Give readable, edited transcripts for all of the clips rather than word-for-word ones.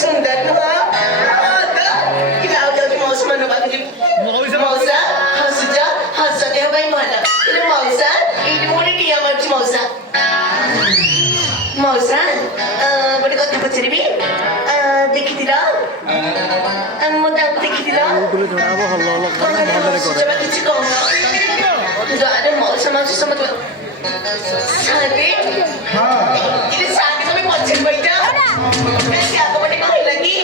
सुंदर ना आता की जाऊ जाऊ मौसम न बाकी मौसा हसजा हसते हो बाई मला इले मौसा इले मोरे किया मर्ची मौसा मौसा बड़े कथा पचरिबी देखिथिला म ता देखिथिला गुलो जणाबो हल्ला हल्ला भलरे करे जब किछि कहू गाने मौसा मौसा समझ साथे हां इले साथे तुम्ही पचर बैठा कैसे आको बटे कहै लगी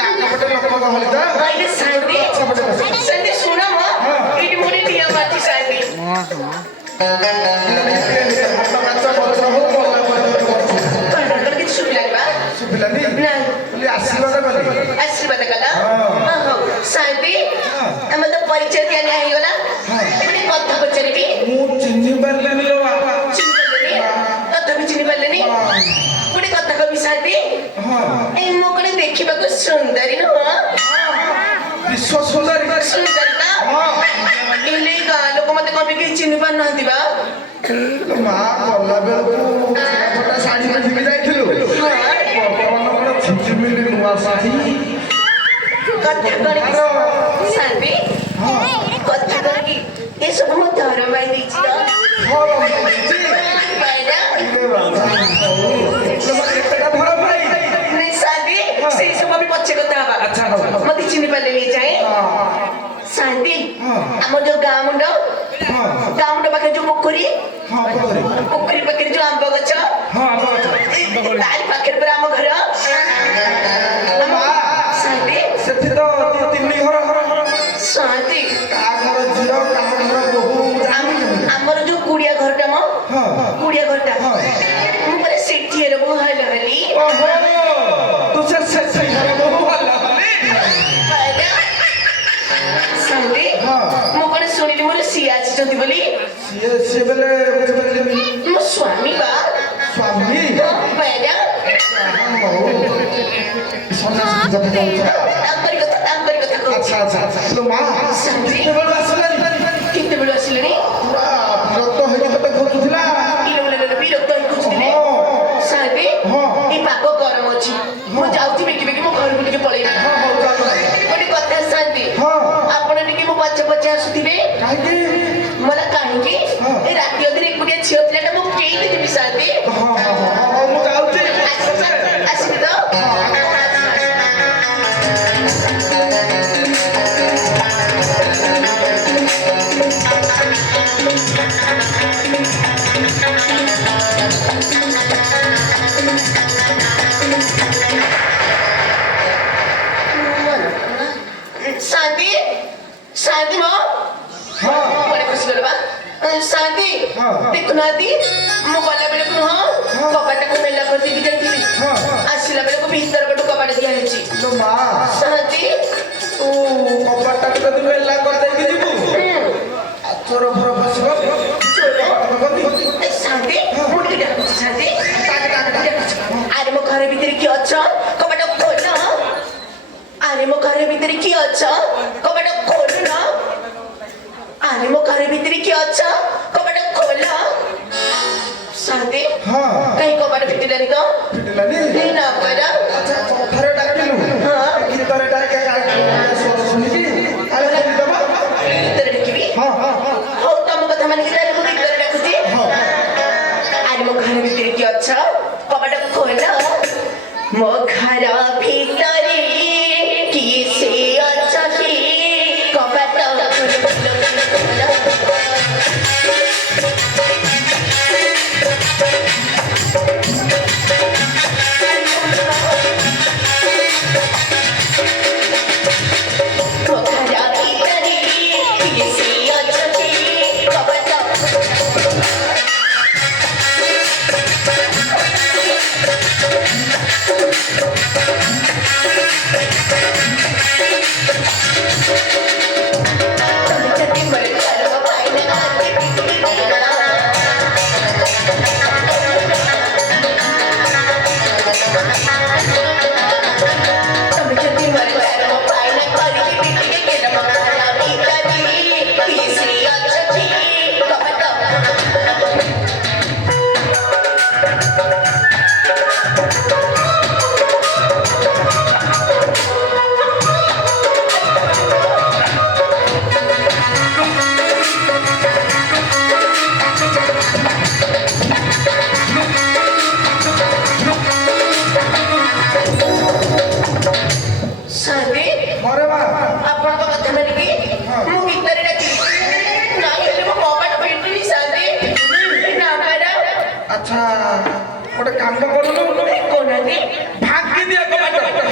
आकापटे लोक कहली ता इले साथे संदे सुना म इले मोरे किया मर्ची साथे हाथ बच्चा बोल सब सुबिलानी बोली आशीर्वाद कली आशीर्वाद कला हो साथी हम तो परिचय दिया नहीं होला बड़ी कथा पचरिबी मु चिन्नी परलेनी लो चिन्ह परलेनी कथा भी चिन्ह परलेनी बड़ी कथा कवि साथी हां ए मोकने देखिबा को सुंदरी न विश्व सुंदरी सुंदर ना इले गा लोक मते कभी के चिन्ह पर ना दिबा मा गला बेलू छोटा साड़ी में ढिबी जाइथिलु चिमिली नुआ साही कथा करी साथी कथा करी ए सब म धर्म भाई दिछि होला जी बायरा एकटा धर भाई नहीं साथी से सब अभी पछे कथा हबा अच्छा मते चिन्ह परलेनी चाहे शांति आम जो गाँ मुंड गाँ मुंड पाखे जो पोखरी पोखरी पाखे जो आंब गछ तारी पाखे पर आम घर शांति सेठी तो तिन्नी घर शांति का घर झियो का घर बहु आमर जो कुड़िया घरटा म कुड़िया घरटा मु परे सेठी रे बहु हल हली ओहो तू से सेठी घर बहु हल हली शांति मु कोने सुनिली मोर सिया आछितंती बोली से बेले मो स्वामी बा स्वामी बायरा आंबर कथा को अच्छा लो मां शांति केवल आसले कितने बेलु आसिलेनी पूरा रक्त हेके तते खोजुथिला बिरक्त खुजले साबे ई पाको गरम अछि मु जाउची बेकी बेकी मो घर बुलिके पळेबी हो जानो कोनी कथा शांति आपण टिके मो पछ पछ आसुथिबे काहे मला काहेकि ए राती अधरे एकुटिया छियो पिलाटा मो केई देबी शांति मु जाउची आसी तो शांति शांति मो बड़े खुशी गलबा शांति देखो नाती मो गला बेले को कपाट को मेला करती भी जाईती आसिला बेले को भीतर बटु कपाट दिया हेची लो मां शांति तू कपाटा तो तू मेला कर देकी जीबू आचर भर बसबो शांति मुड़ी के डाक शांति अरे मो घर भीतर की अच्छा कपाट खोल ना अरे मो घर भीतर की अच्छा कपाट खोल ना अरे मो घर भीतर की अच्छा कपाट खोल ना शांति कहीं कपाट फिटिलानी तो फिटिलानी नहीं ना पड़ा अच्छा थरे डाकिलु की तरे डाके का सुनी की आले दबा भीतर देखिबी हो तम कथा माने के मो भीतर डाकुची अरे मो घर भीतर की अच्छा कपाट खोल ना मो घर भीतर की से अच्छा की कपाट खोल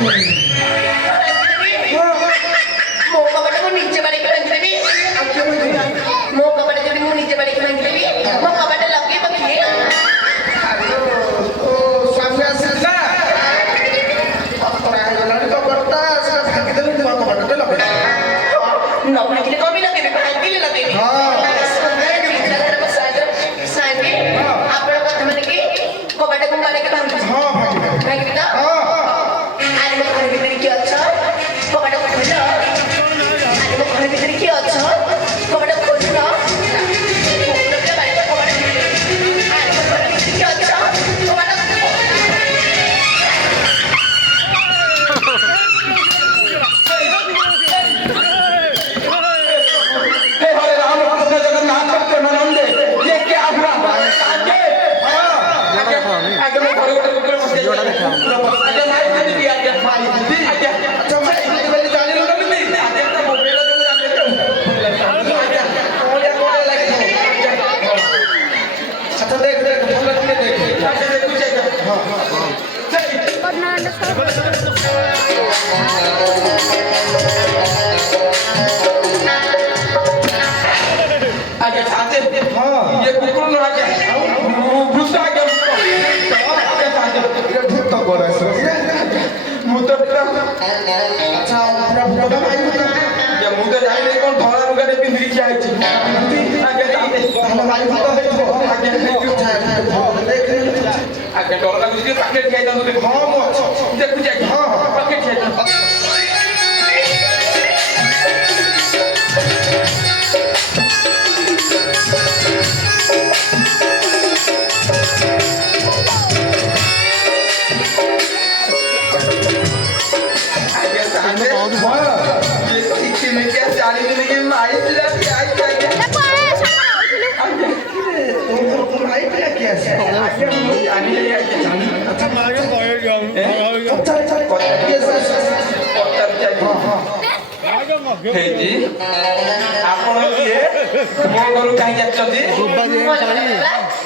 ମୋ କବାଟ ମୁଁ ନିଜେ ବାଡେଇକି ଭାଙ୍ଗିଦେବି। ମୋ କବାଟ ଯଦି ମୁଁ ନିଜେ ବାଡେଇକି ଭାଙ୍ଗିଦେବି ମୋ କବାଟ ଲଗେଇବ କିଏ? ସ୍ୱାମୀ ଆସିଲା ନା ହେଇଗଲାଣି କବାଟଟା ସେଟା ଭାଙ୍ଗିଦେଲେ ନୂଆ କବାଟଟେ ଲଗେଇ ନ ଭାଙ୍ଗିଲେ କଣ ବି ଲଗେଇବି? ଭାଙ୍ଗିଲେ ଲଗେଇବି। ସାଙ୍ଗେ ଆପଣ କଥା ମାନେ କି କବାଟକୁ ବାଡେଇକି ଭାଙ୍ଗୁଛି? ହଁ ଭାଙ୍ଗିଦେଲେ ଭାଙ୍ଗିବି ତ? ଆରେ ମୋ ଘର ଭିତରେ କିଏ ଅଛ? କବାଟ ଖୋଲ। ଆରେ ମୋ ଘର ଭିତରେ କିଏ ଅଛ? କବାଟ ଖୋଲ। କବାଟ ଆରେ ମୋ ଘର ଭିତରେ କିଏ ଅଛ? କବାଟ हे हरे राम कृष्ण जगन्नाथ प्रेमानंदे ये क्या हुआ आगे आगे आगे मैं घरे उठे कुकुर बस गया आगे मारी दे दी आगे मारी दी आगे अच्छा मैं इसको जाने लगा नहीं आगे तो मोबाइल में आगे तो आगे कोड़े लगे अच्छा देख देख बोल के देख आगे देखो चेक हां आगे साथे हां ये कुकुर न आगे भूसा आगे आगे साथे ये भूत तो बोला है मुत अच्छा पूरा भूत का भाई होता ये मुत जाई नहीं कौन धोला लुगाटे पिंधि के आइछि आगे साथे हम भाई भूत है तो आगे देख आगे डर लागु जे पाकेट खाइ दन देखो हां मो देखु जाई हां पाकेट खाइ दन आगे साथे ये इसी में क्या चाली में ये माई दिला के आई आगे तुम भाई क्या है आगे हम जानी ले आगे जानी अच्छा अच्छा ये पत्थर चाहिए हेजी आपण किए मो घरु काई जाचंदी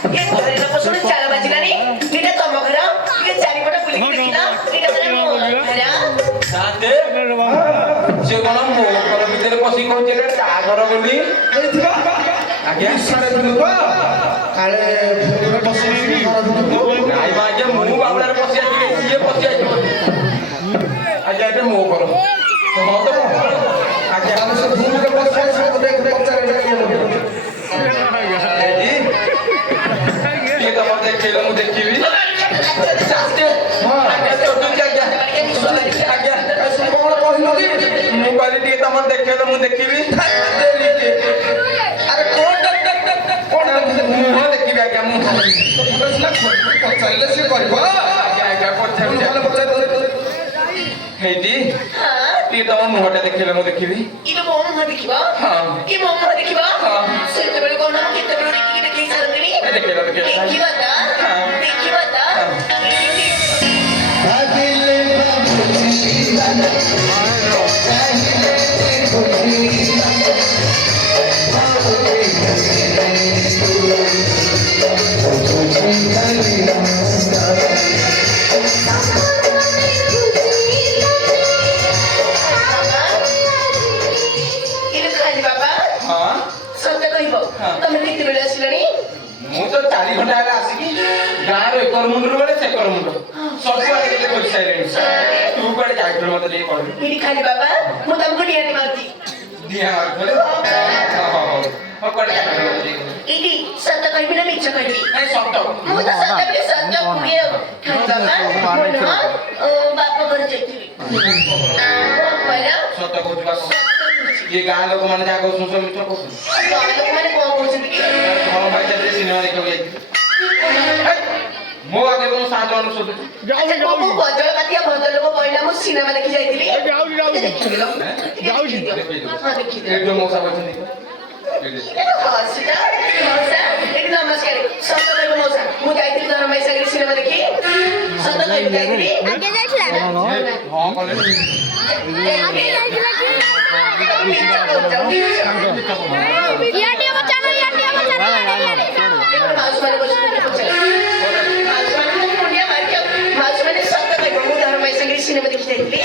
ଏ ଘରେ ଲୋକ ଶୁଣି ଚାଲ ବାଜିଲାଣି। ଏଇଟା ତମ ଘର? ଟିକେ ଚାରିପଟ ବୁଲିକି ଦେଖିଲ। ଏଇଟା ମାନେ ମୋ ଘର। साथे से कोन मो घर भीतर पसी कहले ता घर बोली आइथिबा आगे सारे दिन तो काले भूत बसे घर दिन नाई बाजे मु बाबलार पसी आछि ये पसी आछि आगे एटे मो घर हो तो आगे हम सब भूत के बसे सब देख बच्चा रे हेजी ये तो मत खेलो मु देखिबी साथे हां आगे तो तुम आगे आगे कौन कहलो कि मु कहली टी तमन देखेलो मु देखिबी अरे कौन कौन मुह देखिबी आगे मु बसला पचाइले से करबो आगे आगे पछाबी वाला बच्चा हेजी ହଁ टी तमन मुहटा देखिलो मु देखिबी ଇଏ ମୋ ମୁହଁ ଦେଖିବ? ହଁ ଇଏ ମୋ ମୁହଁ ଦେଖିବ? ହଁ। ସେତେବେଳେ କଣ ମୁଁ କେତେବେଳେ ଦେଖିକି ଦେଖେଇ ସାରନ୍ତିଣି? ଦେଖିଲ ଦେଖିବ ତ? ହଁ। ଦେଖିବ ତ? ଇଏ ଖାଲି ବାବା हां ସତ କହିବ ହଁ। ତମେ କେତେବେଳେ ଆସିଲଣି? मु तो 4 घंटा आला आसिकी गाँव रो एकर मुंड रो सेकर मुंड सब आड़े केते कर साइलेंट तू कोड़े जाइतो मत ले कहू ଇଏ ଖାଲି ବାବା ମୁଁ ତମକୁ ନିହାତି ମାରୁଛି। दिया बोले हां कोड़े जाइतो ଇଏ ସତ କହିବି ନା ମିଛ କହିବି? ए सट ମୁଁ ତ ସତ ବୋଲି ସତ କୁହେ ଖାଲି ବାବା ମୁଁ ନୁହଁ ବାପ ଘର ଯାଇଥିଲି। କହିଲ सट कहू बा ये गाँ लोक माने जा को सुन मिठ को ଗାଁ ଲୋକମାନେ କଣ କହୁଛନ୍ତି କି? हां भाई जल्दी सिनेमा देखो जाई मो आगे को साथ वाला सोच ଆଚ୍ଛା କୋଉ ବଦଳ ବାତିଆ ଭଦ୍ରଲୋକ କହିଲା ମୁଁ ସିନେମା ଦେଖି ଯାଇଥିଲି। ଦେଖିଥିଲ? ହଁ ଦେଖିଥିଲି। ए जो मौसा बैठे ହସିଟା ମଉସା ଏଠି ନମସ୍କାର ସତ କହିବ ମଉସା ମୁଁ ଯାଇଥିଲି ଧନମାଇ ସାଙ୍ଗରେ ସିନେମା ଦେଖି ସତ କହିବି ଯାଇଥିଲି। ଆଗେ ଯାଇଥିଲା ନା? हां कहले ଇଆଡେ ଆମ ଚାଲ ଇଆଡେ ମାଉସୀମାନେ ବସିଛନ୍ତି ପଚାରିଲେ। ମାଉସୀମାନଙ୍କୁ ତ ମୁଣ୍ଡିଆ ମାରିକି ଆଉ ମାଉସୀମାନେ ସତ କହିବ ମୁଁ ଧନମାଇ ସାଙ୍ଗରେ ସିନେମା ଦେଖି ଯାଇଥିଲି।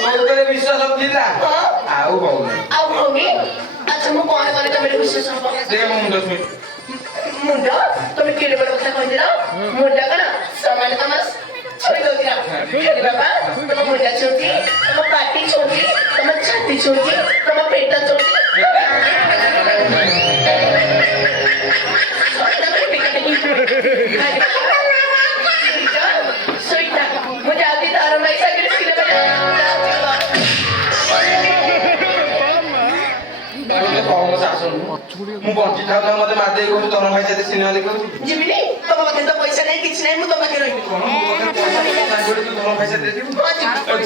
ତୋର ବିଶ୍ୱାସ ଥିଲା ଆଉ ହଉନି ଆଉ ହଉନି ଆଚ୍ଛା ମୁଁ କଣ କଲେ ତମେ ବିଶ୍ୱାସ ହବ ଦେ ମୋ ମୁଣ୍ଡ ଛୁଇଁ ମୁଣ୍ଡ ତମେ କେଡେ ବଡ କଥା କହିଥିଲ ମୁଣ୍ଡ କଣ ସମାନ ତମ ଛୁଇଁ ଦଉଥିଲା ବାବା ତମ ମୁଣ୍ଡ ଛୁଁଛି ତମ ପାଟି ଛୁଁଛି ତମ ଛାତି ଛୁଁଛି ତମ ପେଟ ଛୁଁଛି ଶୋଇଥା ମୁଁ ଯାଉଛି ତାର ଭାଇ ସାଙ୍ଗରେ କଣ ଶାଶୁ ମୁଁ ବଞ୍ଚି ଥାଉ ମତେ ମାରିଦେଇ କହୁଛୁ ତମ ଭାଇ ସାଥେ ସିନେମା ଦେଖାଉଛି ଯିବିନି ତମ ପାଖରେ ତ ପଇସା ନାହିଁ କିଛି ନାହିଁ ମୁଁ ତମ ପାଖରେ ରହିବି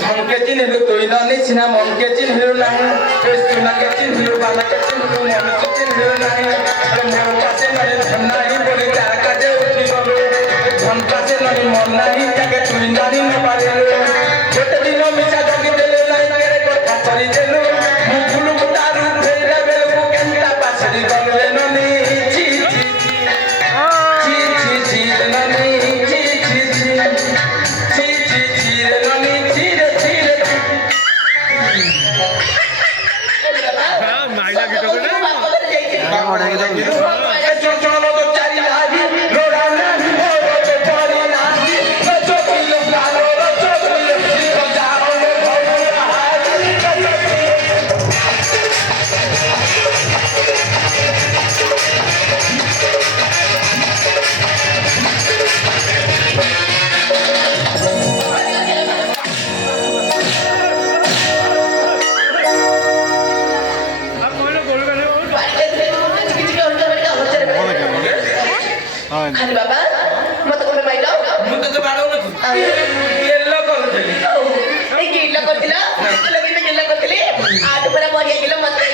झमके चिन्हिलु तोइ ननि सिना मनके चिन्हिलु नाही सुनाके चिन्हिलु बालाके चिन्हिलु मनुष्य चिन्हिलु नाही मोर पासे ननि धन नाही बोली तार काजे उठी गलु धन पासे ननि मन नाही ताके तुइ ननि न पारिलु गोटे दिन मिसा जगी देलु नाही केरे कथा करि देलु मुखुलु तारु फेरा बेलु केंता पासरी गलु ननि ची ची ची ची ची ननि ची ची ची ची ची ची ननि ମାଇଲା ଗୀତ ଗୋଟେ ଖାଲି ବାବା ମତେ କଣ ମାଇଲ ମୁଁ ତତେ ବାଡଉନଥିଲି ଗେଲ କରୁଥିଲି এই গিল্লা করছিল লগিন গিল্লা করছিলি আট পরা বড়িয়া গিল্লা মতে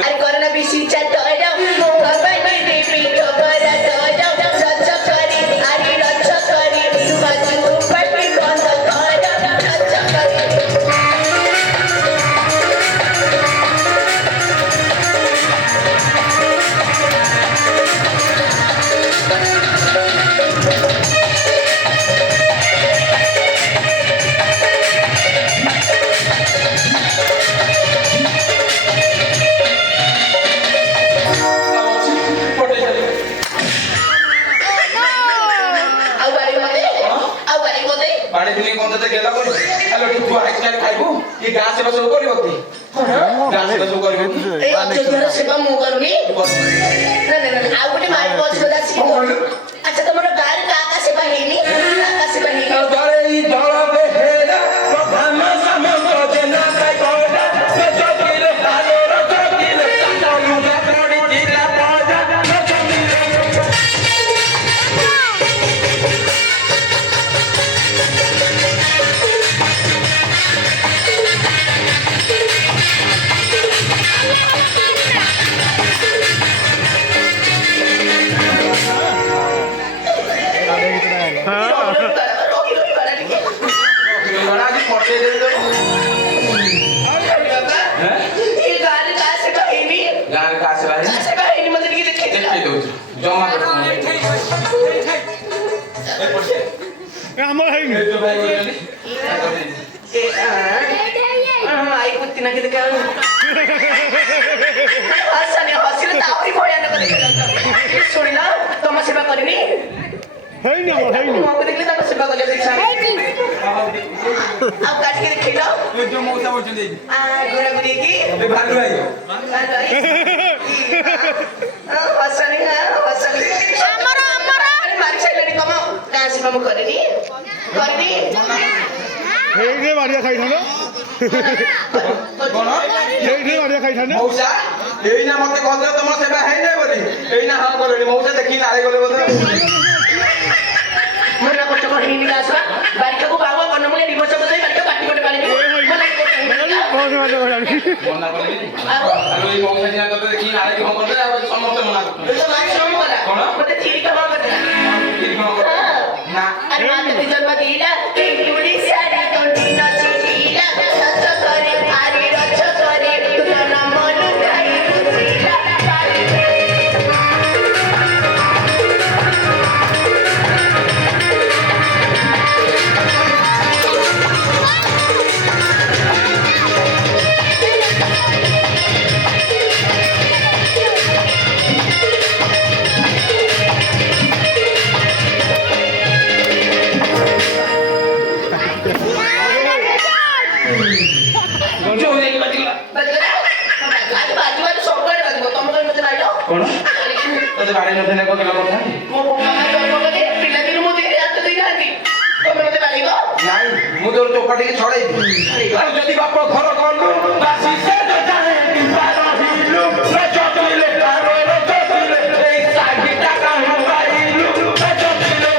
আরে করোনা বেশি চাট এটা মোহ বাই বাই দেবি খবরা দাও রচ্চ করি আরে রচ্চ করি বাজু পাটি বন্ধ কর রচ্চ করি पानी दिने कोन तते गेला कोन हेलो तू आइसक्रीम खाइबू ये गां से बस ऊपर होती गां से बस ऊपर होती এই অযোধ্যার সেবা মু করুনি না না না আর গোটে মাই পছন্দ আছে আচ্ছা তোমার গার কাকা সেবা হেইনি কাকা সেবা হেইনি अरे ई दल बेहेरा प्रधान समंत जेना काई कोडा चकिले तालो चकिले तालो गाडी जिला पजा बड़ा जी फोटे दे दो हैं ये गार का सेवा हेइनी गान का से भाई सेवा हेइनी मतलब की देखे देख दो जमा कर ଆମର ହେଇନି तो भाई बोली आई कुत्ती ना के देखा हसने हसिले तावरी भयानक देखा सुनिला तम सेवा करनी ହେଇନି ଆମର ହେଇନି मको देखले तम सेवा करले देखा अब काट के देखिला ये जो मौसा बोलछन दे आ गोरा गुरी की ए भालू भाई हसने ଆମର मारी साइलेनी कम का सेवा म करनी करनी ହେଇନି ମାରିଆ ଖାଇଥାନ कोन ହେଇନି ମାରିଆ ଖାଇଥାନ मौसा एइना मते कहले तुम सेवा है नै बोली एइना हां करले मौसा देखि नारे गले बोले मना को तो हिनी गासा बारिका को बाबा कन्न मुले दिवस बजाई बारिका पाटी कोटे पाले मना को ବହୁତ ମାରିଆ ଖାଇଥାନ मना करले अरे ई मौसा दिना तो देखि नारे कि हम करले समस्त मना करले तो मारी सम करा कोन मते ठीक कमा करता ठीक न कर ना अरे माते ते जन्म दिला के टुडी सारी टोटी नाचीला रच्च करे आरे रच्च करे तू ना मन खाई बुझीला पारी ମତେ ବାଡେଇ ନଥିଲେ କଣ କଥା ମୋ ବାପା ଜନ୍ମ କଲେ ପିଲାଦିନୁ ମୋ ଦେହରେ ହାତ ଦେଇନାହାନ୍ତି ତମେ ମତେ ବାଡିବ ନାଇଁ ମୁଁ ତୋର ଚୋପା ଟିକେ ଛଡେଇବି ଆଉ ଯଦି ବାପ ଘର କଲୁ ବାସି ସେ ତ ଜାଣେ ବାରହିଲୁ ରଜତିଲେ କାରୋ ରଜତିଲେ ଏଇ ସାଗିଟା କାହୁ ପାଇଲୁ ରଜତିଲେ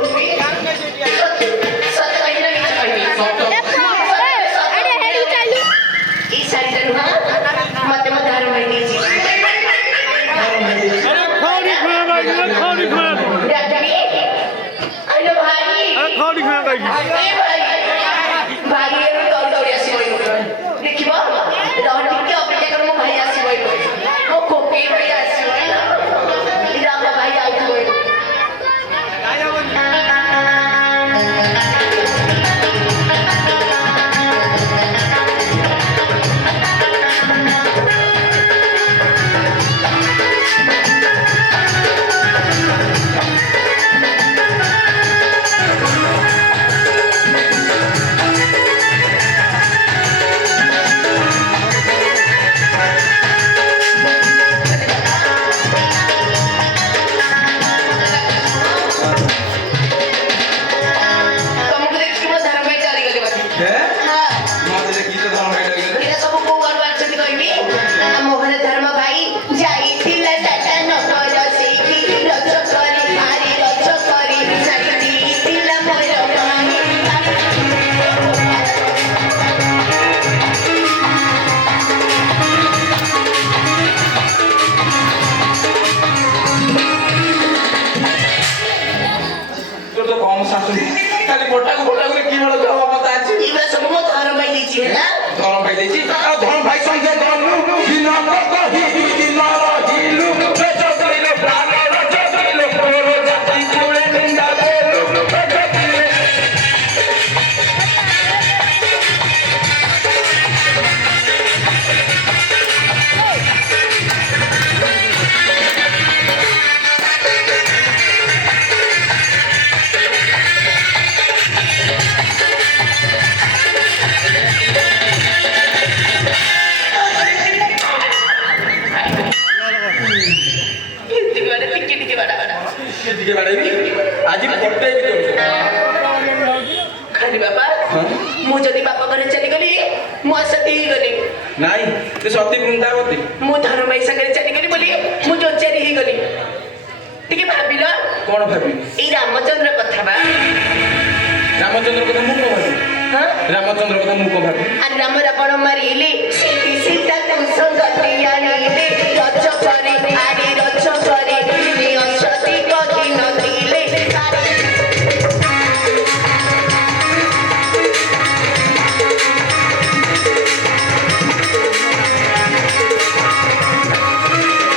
କହିବି ସତ କହିବି ନା ମିଛ କହିବି এই শাড়িটা নুহা মতে মতে ধার মারি দিয়েছি खाड़ी खाना भाई खाड़ी खाना রাজবি আইলো ভাই खाड़ी खाना भाई এই ভাই ভাই এর দল দৌড়ি আসি বই দেখিব রহ টিকে অপেক্ষা কর মো ভাই আসি বই ও কোকে ভাই আসি বই রাম ভাই আউট বই ତମକୁ ଦେଖିକି ମୋ ଧାର ଭାଇ ଚାଲିଗଲେ ବାକି ହଁ ମତେ ଦେଖି ତ ଧର୍ମ ଭାଇ ଲାଗିଲେ ଏଟା ସବୁ କୋଉ ଘର ବାଛନ୍ତି କହିବି ଆମ ଘରେ ଧର୍ମ ଭାଇ ଯାଇଥିଲା ଟାଟା ନଗର ସେଇଠି ରଜ କରି ଆରେ ରଜ କରି ଶାଢ଼ୀ ଦେଇଥିଲା ମୋର ଭାଇ তোর তো কম শাসন খালি গোটাକୁ কি বড় দেওয়া কথা আছে ଏଗୁଡ଼ା ସବୁ ମୋ ଧର ଭାଇ ଦେଇଛି ହେଲା ଧର୍ମ ଭାଇ ଦେଇଛି ଆଉ ଧର୍ମ ଭାଇ ସଙ୍ଗେ ଗଲୁ ଦିନ କହି ଦିନ ରହିଲୁ ରଜ କରିଲେ ପ୍ରାଣ ରଜ କରିଲେ ତୋର ଜାତି କୁଳେ ନିନ୍ଦା ଦେଲୁ ରଜ କରିଲେ ଟିକେ ବାଡ଼ା ଟିକେ ଟିକେ ବାଡ଼ା ବାଡ଼ା ଟିକେ ବାଡେଇବି ଆଜି ପଟେଇବି ତୋର ଖାଲି ବାପା ମୁଁ ଯଦି ବାପା ଘରେ ଚାଲିଗଲି ମୁଁ ଅସତୀ ହେଇଗଲି ନାଇଁ ତୁ ସତୀ ବୃନ୍ଦାବତୀ ମୁଁ ଧର ଭାଇ ସାଙ୍ଗରେ ଚାଲିଗଲି ବୋଲି ମୁଁ ଜୋଚାରୀ ହେଇଗଲି ଟିକେ ଭାବିଲ କଣ ଭାବିବି ଏଇ ରାମଚନ୍ଦ୍ର କଥା ବା ରାମଚନ୍ଦ୍ର କଥା ମୁଁ କଣ ଭାବିବି ହଁ ରାମଚନ୍ଦ୍ର କଥା ମୁଁ କଣ ଭାବିବି আর রাম রাবণ মারিলে সেটি সীতা কুসঙ্গতি আনিলে রজ করে আরে রজ করে অসতী কদি নদিলে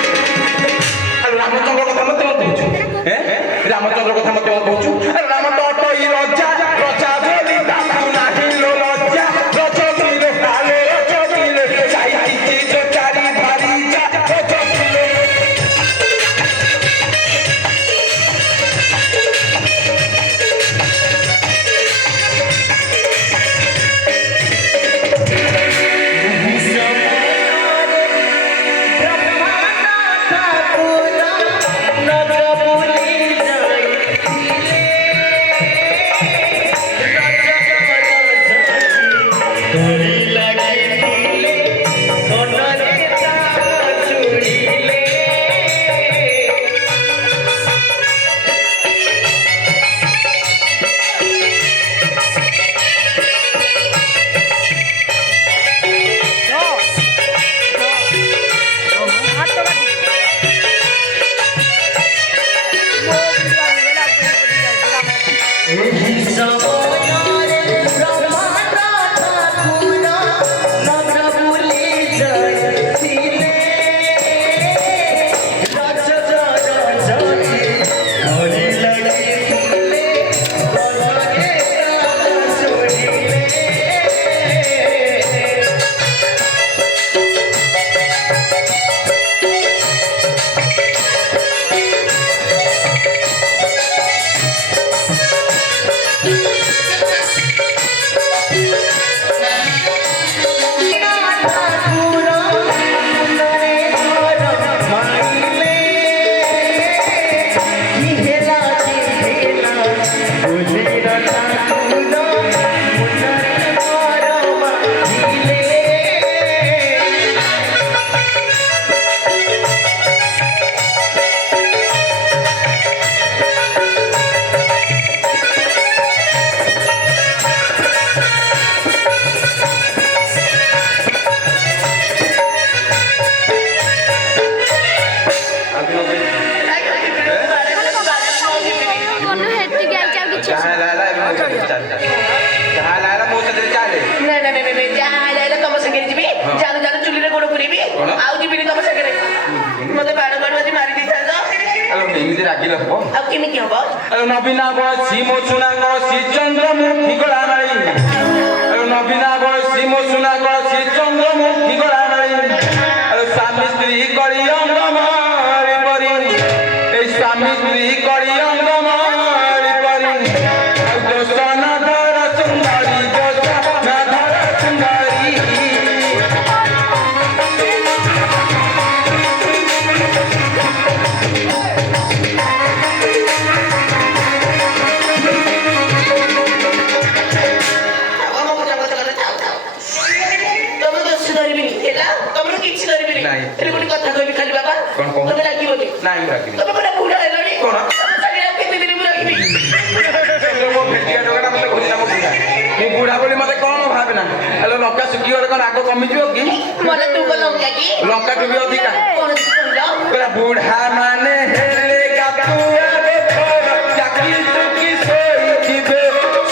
ଆଉ ରାମଚନ୍ଦ୍ର କଥା ମତେ କହୁଛୁ ରାମଚନ୍ଦ୍ର କଥା ମତେ କହୁଛୁ ରାମ ତ ଅଟଇ ରଜା ରଜା ବୋଲି ତାକୁ ନାହିଁ ଲୋ ଲଜ୍ଜା ରଜ କିଲେ କାଲେ ରଜ କିଲେ ଯାଇଛି ଯୋ ଚାରି ଭାରି ଯା ରଜ କିଲେ ମନ ହେତିକି ଆଇଛି ଆଉ କିଛି ଯାହା ହେଲା ଏବେ ମୋ ସାଥିରେ ଚାଲେ ଯାହା ହେଲା ମୋ ସାଥିରେ ଚାଲେ ନାଇଁ ଯାହା ହେଲା ତମ ସାଙ୍ଗରେ ଯିବି ଜାଣୁ ଜାଣୁ ଚୁଲିରେ ଗୋଡ ପୁରେଇବି ଆଉ ଯିବିନି ତମ ସାଙ୍ଗରେ ମତେ ବାଡ ବାଡ ଆଜି ମାରି ଦେଇଥାନ୍ତ ଆଲୋ ଏମିତି ରାଗିଲେ ହବ ଆଉ କେମିତି ହବ ଆଲୋ ନବୀନା ବୟସୀ ମୋ ସୁନା କଳସୀ ଚନ୍ଦ୍ରମୁଖୀ ଗଳା ନାଳି ଆଲୋ ନବୀନା ବୟସୀ ମୋ ସୁନା କଳସୀ ଚନ୍ଦ୍ରମୁଖୀ ଗଳା ନାଳି ଆଲୋ ସ୍ୱାମୀ ସ୍ତ୍ରୀ କଳି ଅଙ୍ଗମାଳି ପରି এই স্বামী স্ত্রী করি অঙ্গমালি পরি দোষ না ধর সুন্দরী দোষ না ধর সুন্দরী ତମର ଦୋଷ ଧରିବିନି ହେଲା ତମର କିଛି ଧରିବିନି ନାଇଁ। ହେଲେ ଗୋଟେ କଥା କହିବି ଖାଲି ବାବା କଣ କହୁଛ? ତମେ ଲାଗିବନି ନାଇଁ ରାଗିନି ତମେ ପୁରା ବୁଢା ହେଲଣି କଣ? ତମ ସାଙ୍ଗରେ ଆଉ କେତେ ଦିନ ମୁଁ ରହିବି ମୋ ଭେଟିଆ ଟୋକାଟା ମତେ କହୁଥିଲା ମୋ ବୁଢା ମୁଁ ବୁଢା ବୋଲି ମତେ କଣ ଭାବେ ନା ହେଲେ ଲଙ୍କା ଶୁଖିଗଲେ କଣ ରାଗ କମିଯିବ କି ମନେ ତୁ କଣ ଲଙ୍କା କି ଲଙ୍କାଠୁ ବି ଅଧିକା କଣ କହିଲ ପୁରା ବୁଢା ମାନେ ହେଲେ ଗାତୁଆ ବେଥର ଚାକି ଚୁକି ଶୋଇଥିବେ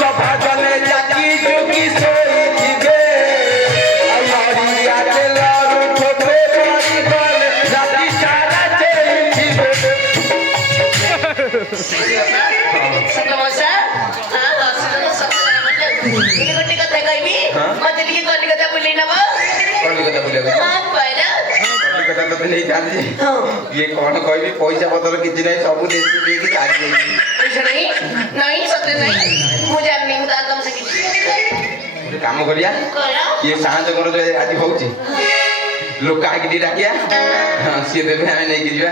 ସଭା ଜନେ ଚାକି ଚୁକି ଶୋଇଥିବେ ଆଉ ନଡ଼ିଆ ତେଲରୁ ଠୋପେ ପଡ଼ି ଗଲେ ରାତି ସାରା ଚେଇଥିବେ ମଶା ଗୋଟେ କଥା କହିବି ମତେ ଟିକେ କଲିକତା ବୁଲେଇ ନବ କଲିକତା ବୁଲିବାକୁ ହଁ ପରା କଲିକତା ତତେ ନେଇଥାନ୍ତି ହଁ ଇଏ କଣ କହିବି ପଇସା ପତ୍ର କିଛି ନାହିଁ ସବୁ ଦେଶୀ ଦେଇକି ଚାଲି ଯାଇଛି ପଇସା ନାହିଁ ନାହିଁ ସତରେ ନାହିଁ ମୁଁ ଜାଣିନି ମୁଁ ତାର ତମ ସାଙ୍ଗେ ଗୋଟେ କାମ କରିବା କଣ ଇଏ ସାହାଯ୍ୟ କର ଯେ ଆଜି ହଉଛି ଲୋକ ଆଗି ଟିକେ ଡାକିଆ ହଁ ସିଏ ଦେବେ ଆମେ ନେଇକି ଯିବା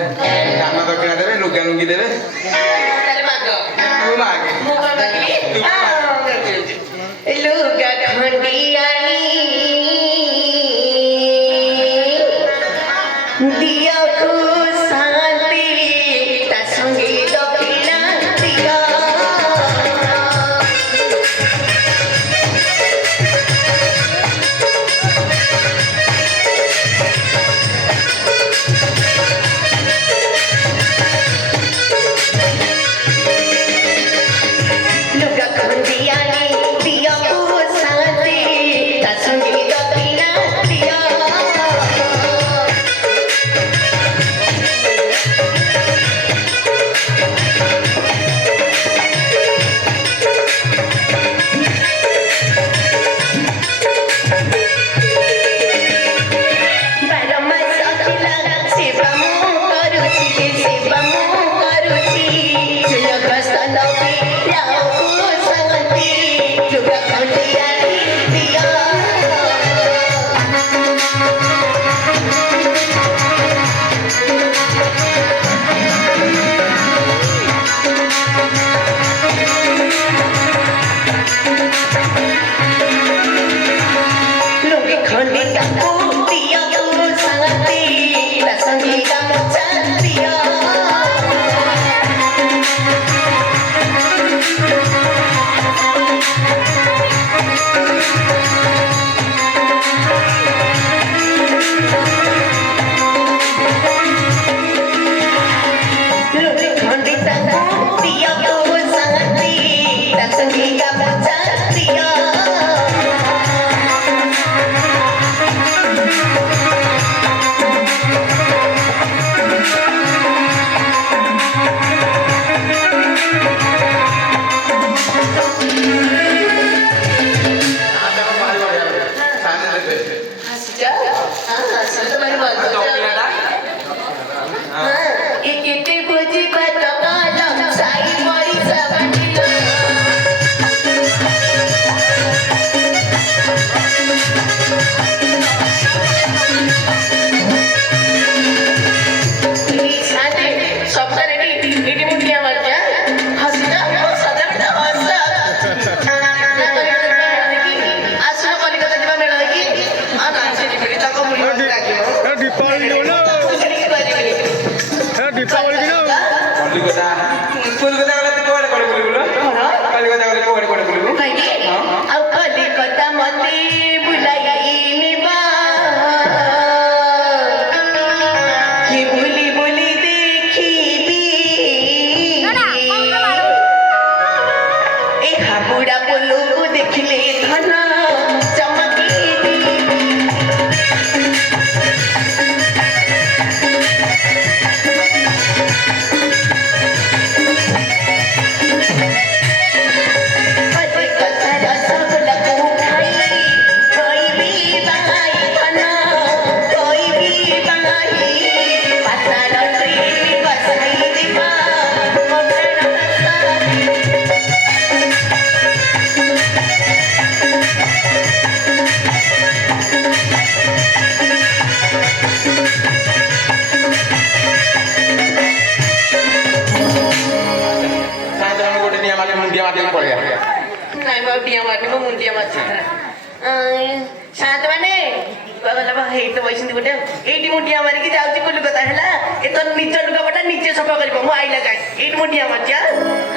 ଦାନ ଦକ୍ଷିଣା ଦେବେ ଲୁଗା ଲୁଙ୍ଗି ଦେବେ ତାହେଲେ ମାଗ ତୁ ମାଗେ ମୁଁ କଣ ମାଗିବି ଲୁଗା ଖଣ୍ଡିଆଣି ଦିଅକୁ ଶାନ୍ତି ତା ସଙ୍ଗେ ଦକ୍ଷିଣା ଦିଅ ଲୁଗା ଖଣ୍ଡିଆଣି ଦିଅକୁ ଶାନ୍ତି ତା ସଙ୍ଗେ ଦକ୍ଷିଣା ଦିଅ ନାଇଁ ମୁଁ ଡିଆ ମାରିନି ମୋ ମୁଣ୍ଡିଆ ମାରୁଛି ସାତ ମାନେ କହିଲା ହେଇ ତ ବସିଛନ୍ତି ଗୋଟେ ଏଇଠି ମୁଁ ଡିଆ ମାରିକି ଯାଉଛି କୋଲକାତା ହେଲା ଏ ତ ନିଜ ଲୁଗାପଟା ନିଜେ ସଫା କରିବ ମୁଁ ଆଇଲା କାଇଁ ଏଇଠି ମୁଁ ଡିଆ ମାରିଛି